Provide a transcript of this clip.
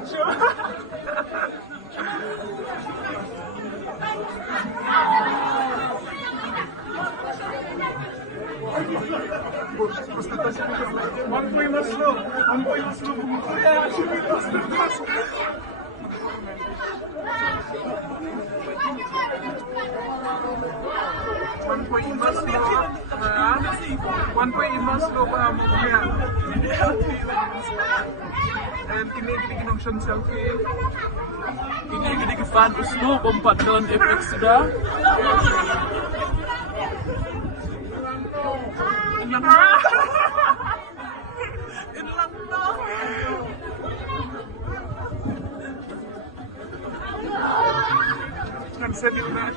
reaction. One point mas slow. One point mas slow. Reaction itu masuk. One point mas slow. One point mas slow pa mo kaya. And kini ng selfie. Kini fan uslo bompadon effect sudah. Inlang na. Nag-set yung na